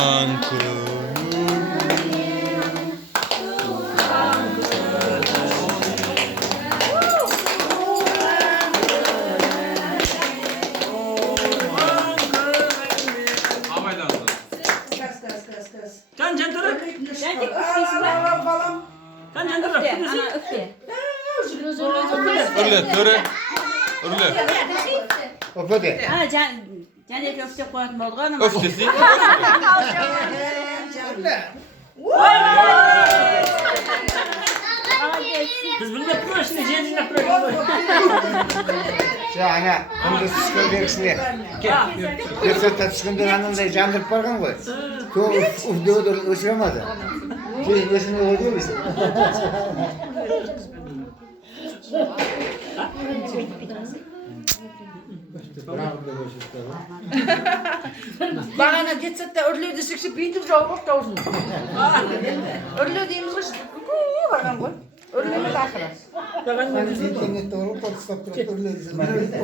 Tuğan günüm. Can Jantörem. Can Jantörem. Ana öptü. Örle, töre. Örle. Öpöde. Ha can hep öptü koyatım oldu ama. Öftesi. Biz bunu yapıyoruz şimdi. Jentörem yapıyoruz. Ana, bunu sıkın berkisine. Bir sırtta sıkındır anında jandırıp bargan koy. Çok ufluyordur, uçuramadı. Şey, yaşını ödüyor musun? Bağına gitsek de örlüğü sıkışıp büyütüp çoğuluk da olsun. Örlüğü deyimiz kış. Kukuyu vargan koy. Örlüğü takılar. İnternette olup da tutup durup öyle